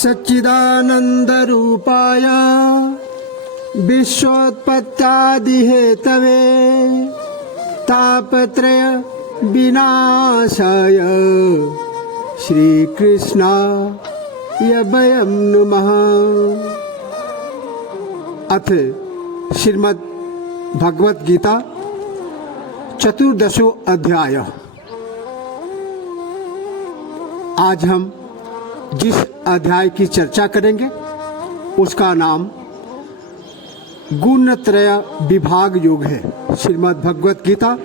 सच्चिदानन्दरूपाय विश्वोत्पत्त्यादिहेतवे तापत्रय विनाशाय श्रीकृष्णाय वयं नमः। अथ श्रीमद् भगवत गीता चतुर्दशो अध्याय। आज हम जिस अध्याय की चर्चा करेंगे उसका नाम गुणत्रय विभाग योग है। श्रीमद् भगवत गीता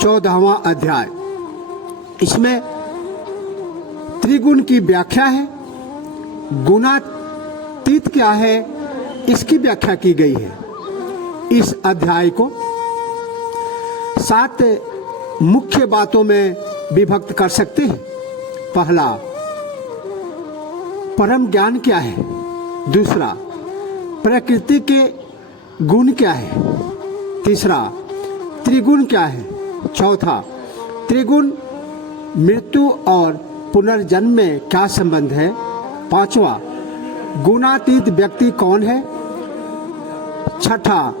14वां अध्याय। इसमें त्रिगुण की व्याख्या है, गुणातीत क्या है इसकी व्याख्या की गई है। इस अध्याय को 7 मुख्य बातों में विभक्त कर सकते हैं। पहला, परम ज्ञान क्या है। दूसरा, प्रकृति के गुण क्या है। तीसरा, त्रिगुण क्या है। चौथा, त्रिगुण मृत्यु और पुनर्जन्म में क्या संबंध है। पांचवा, गुणातीत व्यक्ति कौन है। छठा,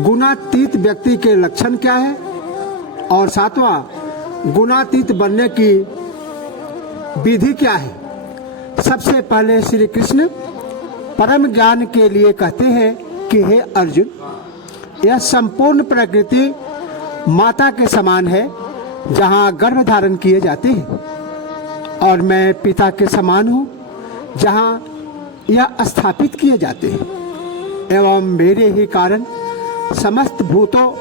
गुणातीत व्यक्ति के लक्षण क्या है। और सातवां, गुणातीत बनने की विधि क्या है। सबसे पहले श्री कृष्ण परम ज्ञान के लिए कहते हैं कि हे अर्जुन, यह संपूर्ण प्रकृति माता के समान है जहाँ गर्भ धारण किए जाते हैं, और मैं पिता के समान हूँ जहाँ यह स्थापित किए जाते हैं, एवं मेरे ही कारण समस्त भूतों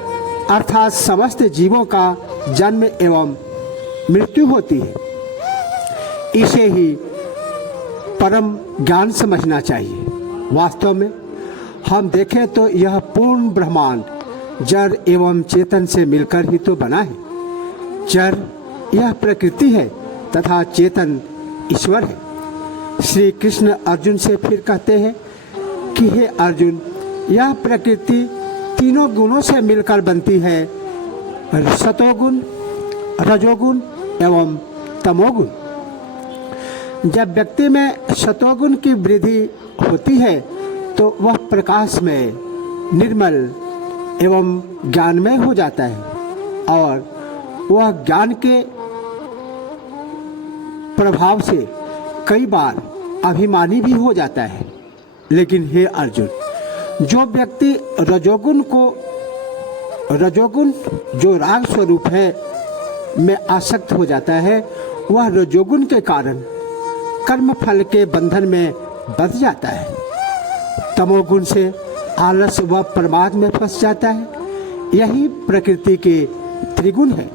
अर्थात समस्त जीवों का जन्म एवं मृत्यु होती है। इसे ही परम ज्ञान समझना चाहिए। वास्तव में हम देखें तो यह पूर्ण ब्रह्मांड जड़ एवं चेतन से मिलकर ही तो बना है। जड़ यह प्रकृति है तथा चेतन ईश्वर है। श्री कृष्ण अर्जुन से फिर कहते हैं कि हे अर्जुन, यह प्रकृति तीनों गुणों से मिलकर बनती है, सतोगुण, रजोगुण एवं तमोगुण। जब व्यक्ति में सतोगुण की वृद्धि होती है तो वह प्रकाश में, निर्मल एवं ज्ञानमय हो जाता है, और वह ज्ञान के प्रभाव से कई बार अभिमानी भी हो जाता है। लेकिन हे अर्जुन, जो व्यक्ति रजोगुण जो राग स्वरूप है में आसक्त हो जाता है, वह रजोगुण के कारण कर्म फल के बंधन में बंध जाता है। तमोगुण से आलस व प्रमाद में फंस जाता है। यही प्रकृति के त्रिगुण है।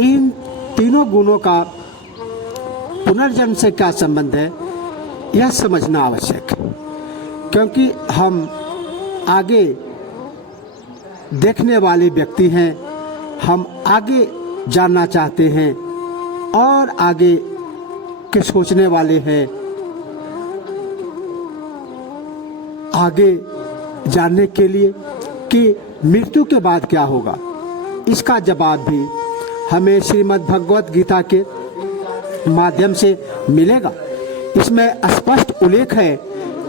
इन तीनों गुणों का पुनर्जन्म से क्या संबंध है यह समझना आवश्यक है, क्योंकि हम आगे देखने वाले व्यक्ति हैं। हम आगे जानना चाहते हैं और आगे के सोचने वाले हैं। आगे जानने के लिए कि मृत्यु के बाद क्या होगा, इसका जवाब भी हमें श्रीमद् भगवत गीता के माध्यम से मिलेगा। इसमें स्पष्ट उल्लेख है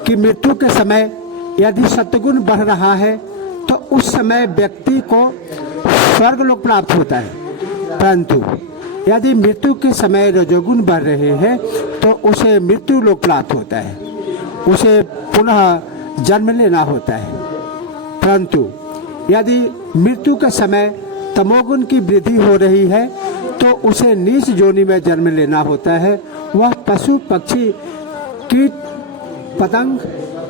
कि मृत्यु के समय यदि सत्वगुण बढ़ रहा है तो उस समय व्यक्ति को स्वर्गलोक प्राप्त होता है, परंतु यदि मृत्यु के समय रजोगुण बढ़ रहे हैं तो उसे मृत्यु लोक प्राप्त होता है, उसे पुनः जन्म लेना होता है। परंतु यदि मृत्यु के समय तमोगुण की वृद्धि हो रही है तो उसे नीच योनि में जन्म लेना होता है। वह पशु, पक्षी, कीट, पतंग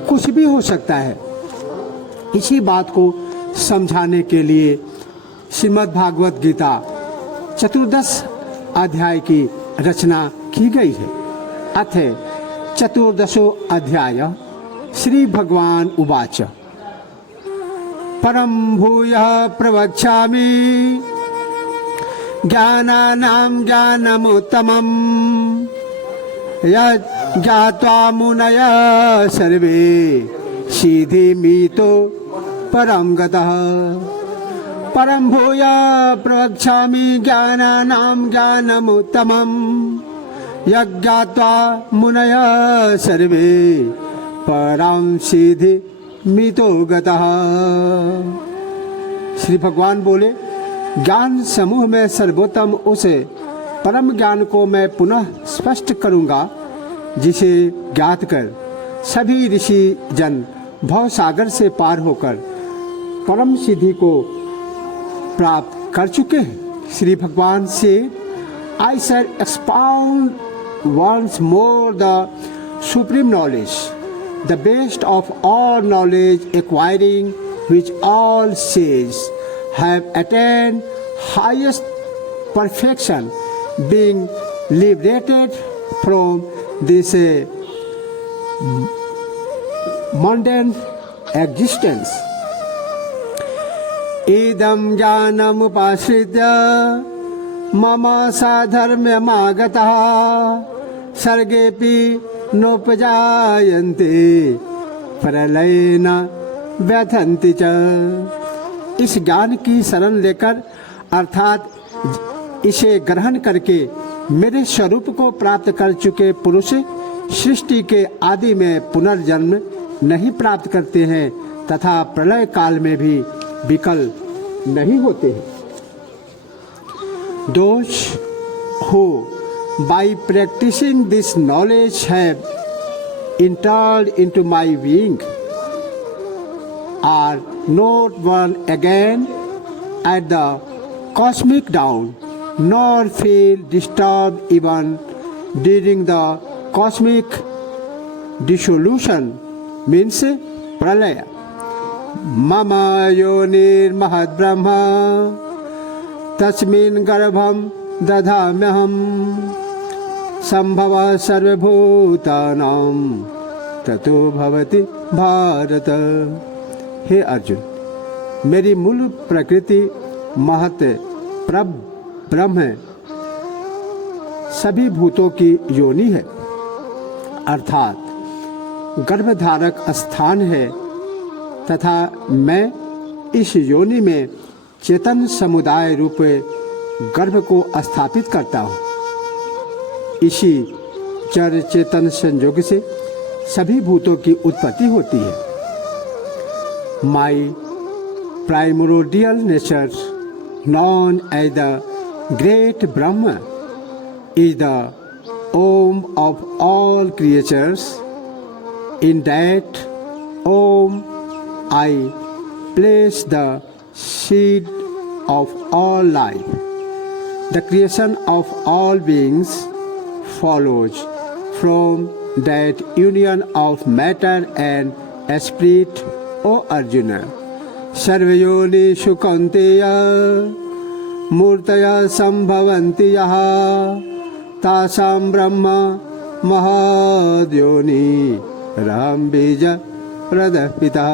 कुछ भी हो सकता है। इसी बात को समझाने के लिए श्रीमद् भागवत गीता चतुर्दश अध्याय की रचना की गई है। अथ चतुर्दशो अध्याय। श्री भगवान उवाच, परम भूयः प्रवक्ष्यामि ज्ञानानां ज्ञानमुत्तमम् यत् ज्ञात्वा मुनयः सर्वे सिद्धिमितो परम गतः। परम भूयः प्रवक्ष्यामि ज्ञानानां ज्ञानमुत्तमम् यज्ञात्वा मुनय सर्वे परां सिद्धि मितो गतः। श्री भगवान बोले, ज्ञान समूह में सर्वोत्तम उस परम ज्ञान को मैं पुनः स्पष्ट करूंगा जिसे ज्ञात कर सभी ऋषि जन भव सागर से पार होकर परम सिद्धि को प्राप्त कर चुके हैं। श्री भगवान से I shall expound once more the supreme knowledge, the best of all knowledge, acquiring which all sages have attained highest perfection, being liberated from this mundane existence. Idam jnanam upashritya मम साधर्म्यमागतः सर्गेऽपि नोपजायन्ते प्रलयेन व्यथन्ति च। इस ज्ञान की शरण लेकर अर्थात इसे ग्रहण करके मेरे स्वरूप को प्राप्त कर चुके पुरुष सृष्टि के आदि में पुनर्जन्म नहीं प्राप्त करते हैं तथा प्रलय काल में भी विकल नहीं होते हैं। Those who by practicing this knowledge have entered into my being are not born again at the cosmic dawn, nor feel disturbed even during the cosmic dissolution, means pralaya. Mama yonir mahad brahma तस्मिन् गर्भं दधाम्यहं संभवः सर्वभूतानां ततो भवति भारत। हे अर्जुन, मेरी मूल प्रकृति महत ब्रह्म है, सभी भूतों की योनि है, अर्थात गर्भधारक स्थान है तथा मैं इस योनि में चेतन समुदाय रूप गर्भ को स्थापित करता हूँ। इसी चर चेतन संयोग से सभी भूतों की उत्पत्ति होती है। My primordial nature known as the great Brahma is the womb of all creatures. In that womb I place the seed of all life. The creation of all beings follows from that union of matter and spirit, O Arjuna. Sarvayonishu kaunteya murtaya sambhavanti yaha tasam brahma mahadyoni ram bija pradapita।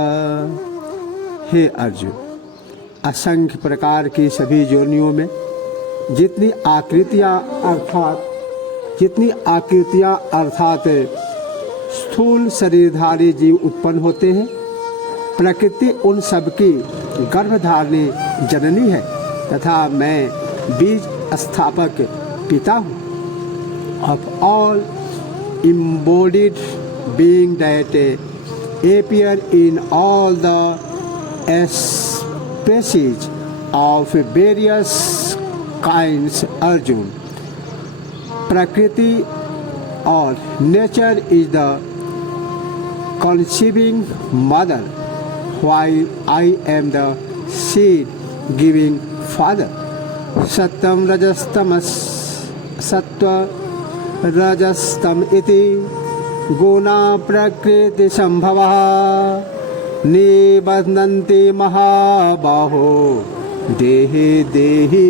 हे अर्जुन, असंख्य प्रकार की सभी योनियों में जितनी आकृतियां अर्थात स्थूल शरीरधारी जीव उत्पन्न होते हैं, प्रकृति उन सबकी गर्भधारिणी जननी है तथा मैं बीज स्थापक पिता हूँ। Of all embodied being that appear in all the species of various kinds, Arjun. Prakriti or nature is the conceiving mother, while I am the seed giving father. Sattvam rajastamas sattva rajastam iti guna prakriti sambhava निबध्नन्ति महाबाहो देहि देहि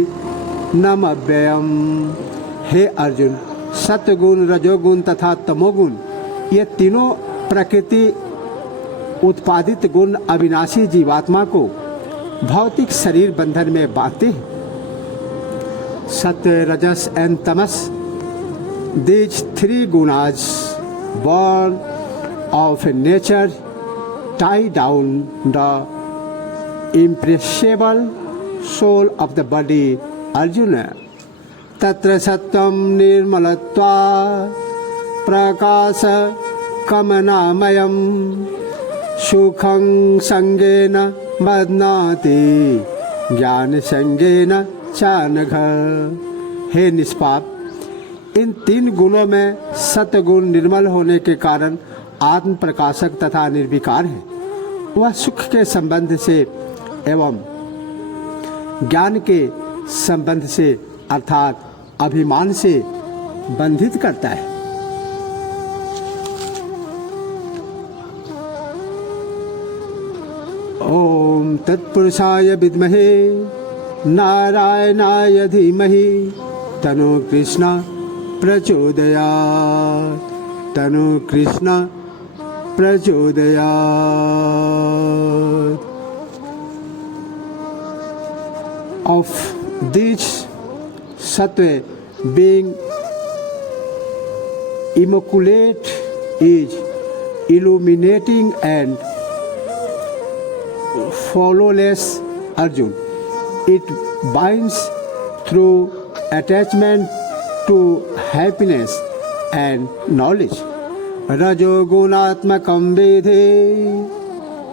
नमव्ययम्। हे अर्जुन, सत्वगुण रजोगुण तथा तमोगुण ये तीनों प्रकृति उत्पादित गुण अविनाशी जीवात्मा को भौतिक शरीर बंधन में बांधते हैं। सत्व रजस and Tamas, these three gunas born of nature tie down the imperishable soul of the body, Arjuna. तत्र सत्वं निर्मलत्वात् प्रकाश कमनामयम् सुखं संगेन बध्नाति ज्ञान संगेन चानघ। हे निष्पाप, इन 3 गुणों में सत्गुण निर्मल होने के कारण आत्म प्रकाशक तथा निर्विकार है। वह सुख के संबंध से एवं ज्ञान के संबंध से अर्थात अभिमान से बंधित करता है। ओम तत्पुरुषाय विद्महे नारायणाय धीमहि तनो कृष्ण प्रचोदयात्। तनो कृष्ण प्रचोदयात्। Of these sattva being immaculate is illuminating and flawless Arjun. It binds through attachment to happiness and knowledge. रजोगुणात्मकं वेदे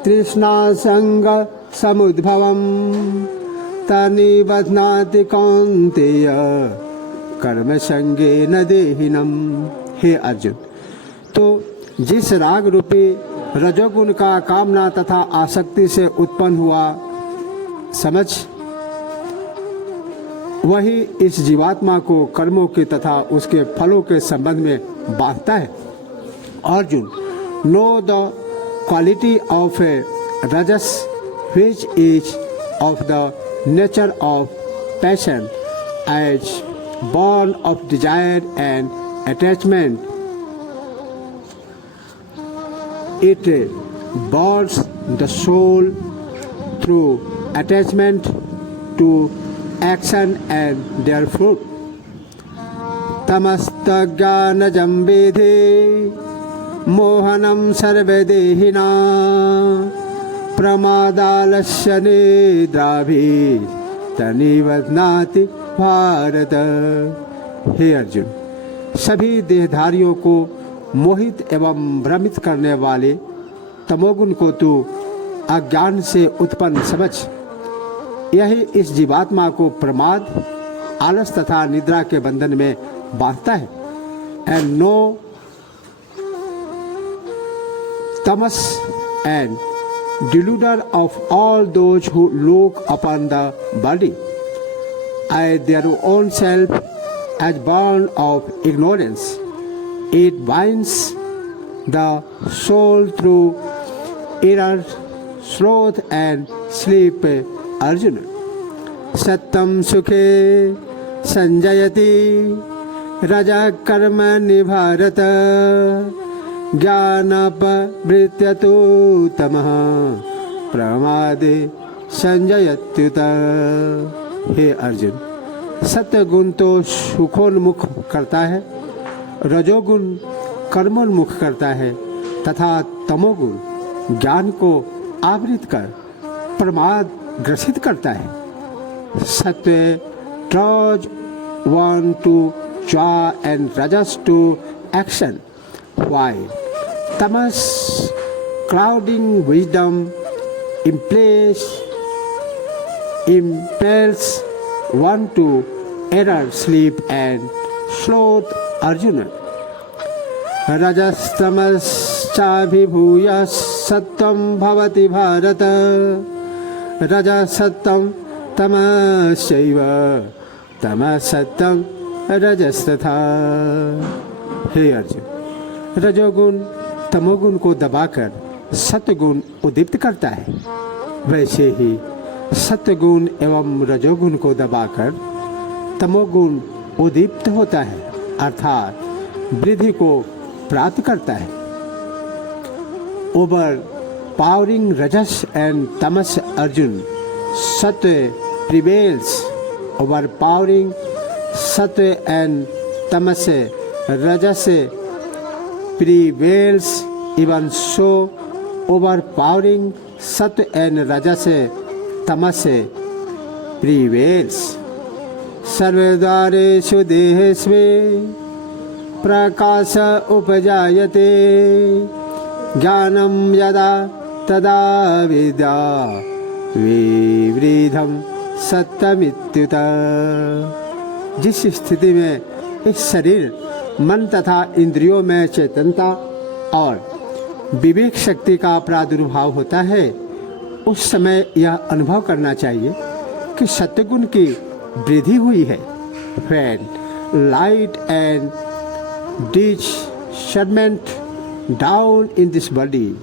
तृष्णासंग समुद्भवम् तनिबध्नाति कौन्तेय कर्म संगेन देहिनम्। हे अर्जुन, तो जिस राग रूपी रजोगुण का कामना तथा आसक्ति से उत्पन्न हुआ समझ, वही इस जीवात्मा को कर्मों के तथा उसके फलों के संबंध में बांधता है। Arjun, know the quality of a rajas which is of the nature of passion as born of desire and attachment. It burns the soul through attachment to action and their fruit. तमस्तज्ञानजं वेदे मोहनं सर्वदेहिना प्रमादालस्य निद्राभिः तनिबध्नाति भारत। हे अर्जुन, सभी देहधारियों को मोहित एवं भ्रमित करने वाले तमोगुण को तू अज्ञान से उत्पन्न समझ। यही इस जीवात्मा को प्रमाद, आलस तथा निद्रा के बंधन में बांधता है। And no tamas and deluder of all those who look upon the body as their own self as born of ignorance. It binds the soul through error, sloth and sleep. Arjuna, Sattam Sukhe Sanjayati Raja Karma Nibharata ज्ञानापवृत्य तो तमः प्रमादे संजयत्युत। हे अर्जुन, सत्वगुण तो सुखोन्मुख करता है, रजोगुण कर्मोन्मुख करता है तथा तमोगुण ज्ञान को आवृत कर प्रमाद ग्रसित करता है। सत्व draws one to joy and rajas to action, while tamas clouding wisdom impels one to error, sleep and sloth. Arjuna, rajastamaschabhibhuya sattvam bhavati bharata rajasattam tamasaiva tamasattam rajastatha। हे अर्जुन, रजोगुण तमोगुण को दबाकर सत्वगुण उद्दीप्त करता है, वैसे ही सत्वगुण एवं रजोगुण को दबाकर तमोगुण उद्दीप्त होता है, अर्थात वृद्धि को प्राप्त करता है। ओवर पावरिंग रजस एंड तमस अर्जुन, सत्व प्रिवेल्स ओवर पावरिंग सत्व एंड तमस रजस prevails, even so overpowering sattva and rajas tamas prevails. सर्वद्वारेषु देहेष्वें प्रकाश उपजायते ज्ञानं यदा तदा विद्या विवृद्धं सत्यमित्युत। जिस स्थिति में इस शरीर, मन तथा इंद्रियों में चेतनता और विवेक शक्ति का प्रादुर्भाव होता है, उस समय यह अनुभव करना चाहिए कि सत्वगुण की वृद्धि हुई है। When light and discernment down in this body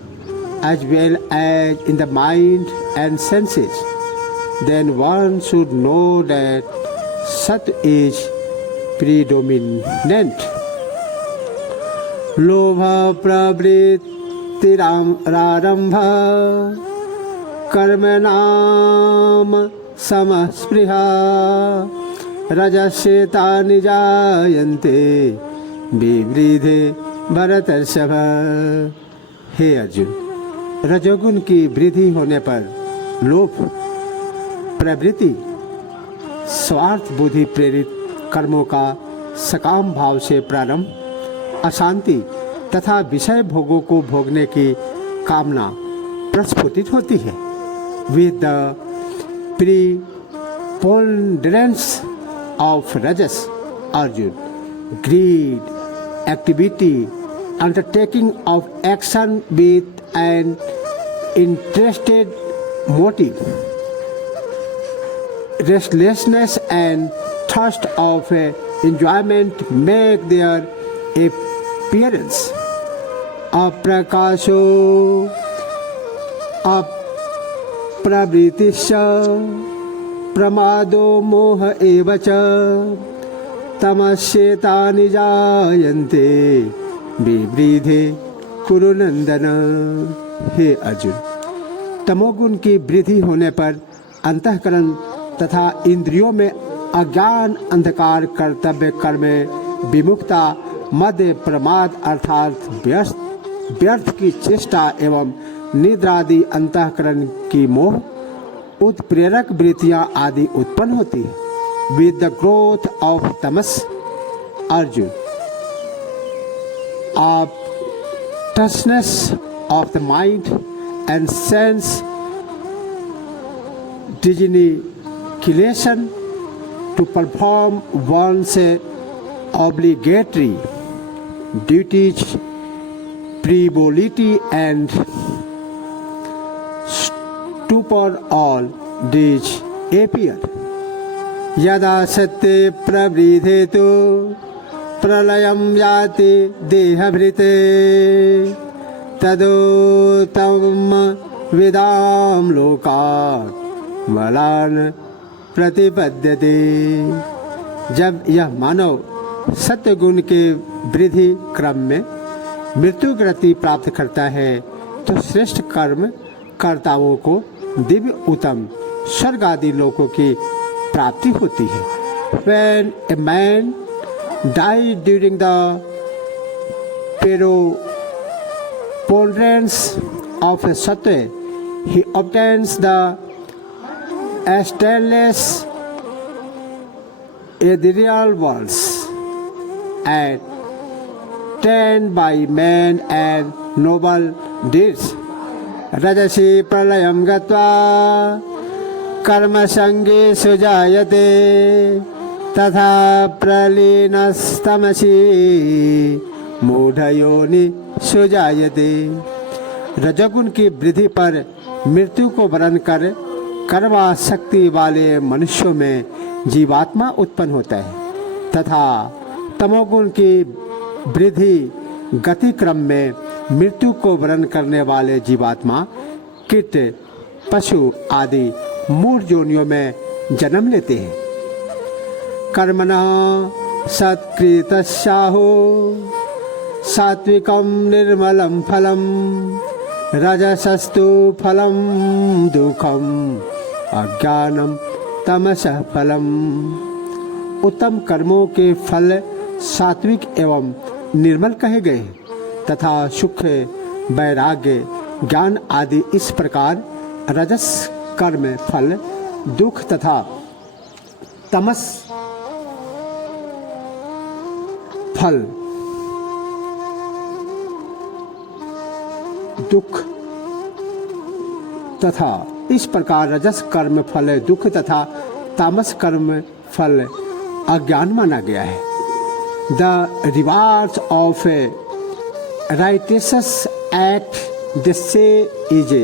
as well as in the mind and senses, then one should know that Sat is predominant. Lobha pravrittirarambha कर्मणाम समस्पृहा रजस्येता निजायन्ते विवृधे भरतर्षभ। हे अर्जुन, रजोगुण की वृद्धि होने पर लोभ प्रवृत्ति, स्वार्थ बुद्धि प्रेरित कर्मों का सकाम भाव से प्रारंभ, अशांति तथा विषय भोगों को भोगने की कामना प्रस्फुटित होती है। With the preponderance of rajas, Arjun, greed, activity, undertaking of action with an interested motive, restlessness and thirst of enjoyment make their appearance. Aprakasho प्रवृत्तिश्च प्रमादो मोह एव च तमस्येतानि जायन्ते विवृधे कुरु नंदन। हे अर्जुन, तमोगुण की वृद्धि होने पर अंतःकरण तथा इंद्रियों में अज्ञान, अंधकार, कर्तव्य कर्म विमुखता, मद, प्रमाद अर्थात व्यर्थ की चेष्टा एवं निद्रादि अंतःकरण की मोह, उत्प्रेरक वृत्तियां आदि उत्पन्न होती है। With the growth of tamas, Arjun, of touchiness of the mind and sense disinclination to perform one's obligatory duties, frivolity and stupor, all these appear. यदा सत्ते प्रवृद्धेतु प्रलयं याति देहभृते तदोत्तम वेदाम लोकात् बलान् प्रतिपद्यते। जब यह मानव सत्य गुण के वृद्धि क्रम में मृत्यु गति प्राप्त करता है तो श्रेष्ठ कर्म कर्ताओं को दिव्य उत्तम स्वर्ग आदि लोकों की प्राप्ति होती है। When a man dies during the preponderance of a sattva, he obtains the stainless ethereal worlds and trained by men and noble deeds. Rajasi pralayam gatva कर्म संगेषु जायते तथा प्रलीनस्तमसि मूढ़योनिषु जायते। रजोगुण की वृद्धि पर मृत्यु को वरण कर कर्मा शक्ति वाले मनुष्यों में जीवात्मा उत्पन्न होता है तथा तमोगुण की वृद्धि गति क्रम में मृत्यु को वरण करने वाले जीवात्मा कीट, पशु आदि मूढ़ योनियों में जन्म लेते हैं। कर्मणः सत्कृतस्याहो सात्विकं निर्मलं फलं रजसस्तु फलं दुःखम अज्ञानम तमसः फलम। उत्तम कर्मों के फल सात्विक एवं निर्मल कहे गए तथा सुख, वैराग्य, ज्ञान आदि इस प्रकार रजस कर्म फल दुख तथा तमस फल दुख तथा इस प्रकार रजस कर्म फल दुख तथा तामस कर्म फल अज्ञान माना गया है। The rewards of A righteous act this से इज ए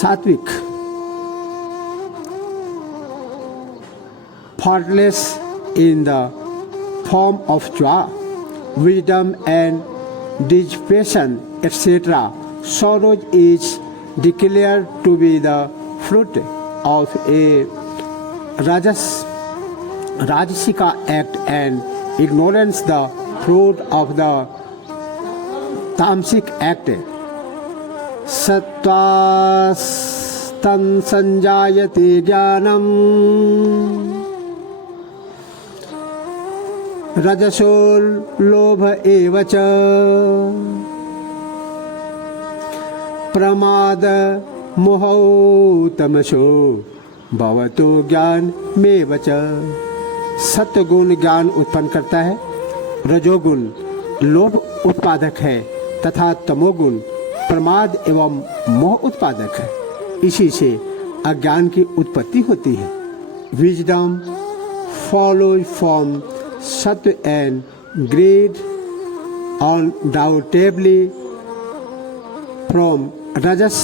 सात्विक faultless in the form of joy, wisdom and dissipation, etc. Sorrow is declared to be the fruit of a Rajasika act and ignorance the fruit of the Tamasic act. Sattvastan sanjayate jnanam रजसो लोभ एव च प्रमाद मोहो तमसो भवतो ज्ञान मेव च। सत्वगुण ज्ञान उत्पन्न करता है, रजोगुण लोभ उत्पादक है तथा तमोगुण प्रमाद एवं मोह उत्पादक है। इसी से अज्ञान की उत्पत्ति होती है। Wisdom follows from Sattva and greed undoubtedly from Rajas.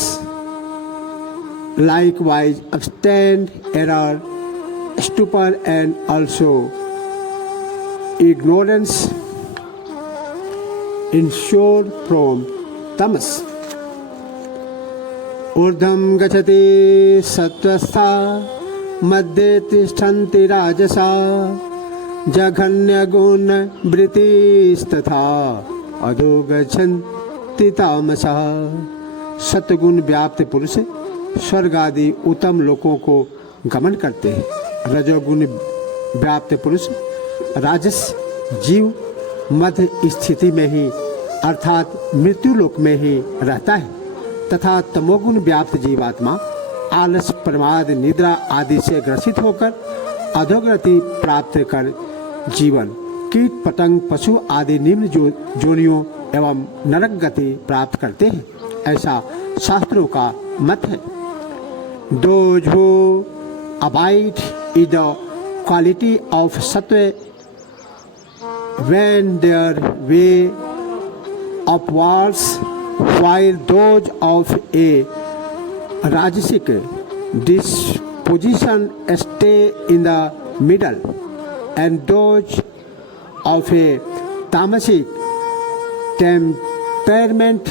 Likewise, abstain, error, stupor, and also ignorance ensure from Tamas. Urdham gachati sattvastha madhye tishthanti rajasa जघन्य गुण वृत्तिस्तथा अधो गच्छन्ति तामसः। सत्वगुण व्याप्त पुरुष स्वर्ग आदि उत्तम लोकों को गमन करते हैं। रजोगुण व्याप्त पुरुष राजस जीव मध्य स्थिति में ही अर्थात मृत्यु लोक में ही रहता है तथा तमोगुण व्याप्त जीवात्मा आलस प्रमाद निद्रा आदि से ग्रसित होकर अधोगति प्राप्त कर जीवन कीट पतंग पशु आदि निम्न जोनियों एवं नरक गति प्राप्त करते हैं, ऐसा शास्त्रों का मत है। Those who abide in the quality of sattva wend their way upwards, while those of a rajasic disposition stay in the middle, and those of a tamasic temperament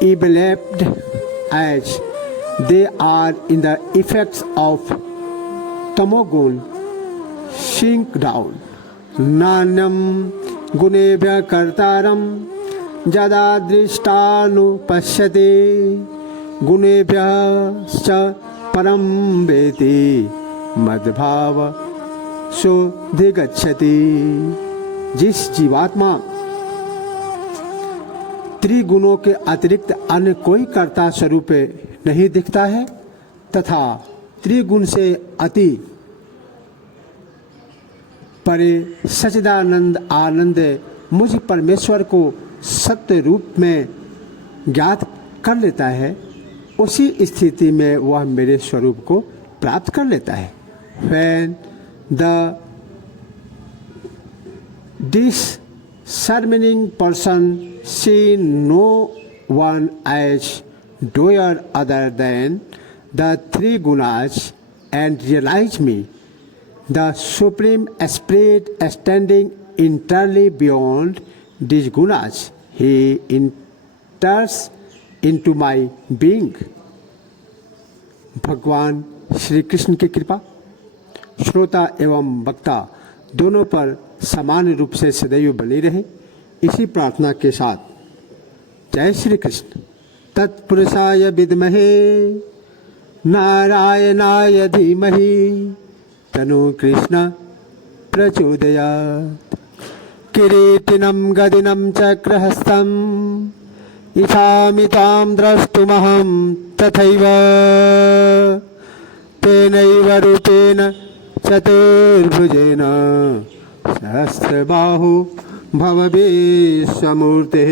enveloped as they are in the effects of tamogun sink down. Nanam gunebhya kartaram jada drishthanupashyate gunebhya cha param veti मद्भाव शोधिगच्छति। जिस जीवात्मा त्रिगुणों के अतिरिक्त अन्य कोई कर्ता स्वरूप नहीं दिखता है तथा त्रिगुण से अति परे सच्चिदानंद आनंद मुझ परमेश्वर को सत्य रूप में ज्ञात कर लेता है, उसी स्थिति में वह मेरे स्वरूप को प्राप्त कर लेता है। When the discerning person see no one as doer other than the three gunas and realize me, the supreme spirit standing entirely beyond these gunas, he enters into my being. भगवान श्री कृष्ण की कृपा श्रोता एवं वक्ता दोनों पर समान रूप से सदैव बनी रहे, इसी प्रार्थना के साथ जय श्री कृष्ण। तत्पुरुषाय विद्महे नारायणाय धीमहि तनु कृष्ण प्रचोदयात्। किरीटिनं गदिनं चक्रहस्तम् इच्छामि तां द्रष्टुमहं तथैव तेनैव रूपेण चतुर्भुजेन सहस्रबाहु भव विश्वमूर्ते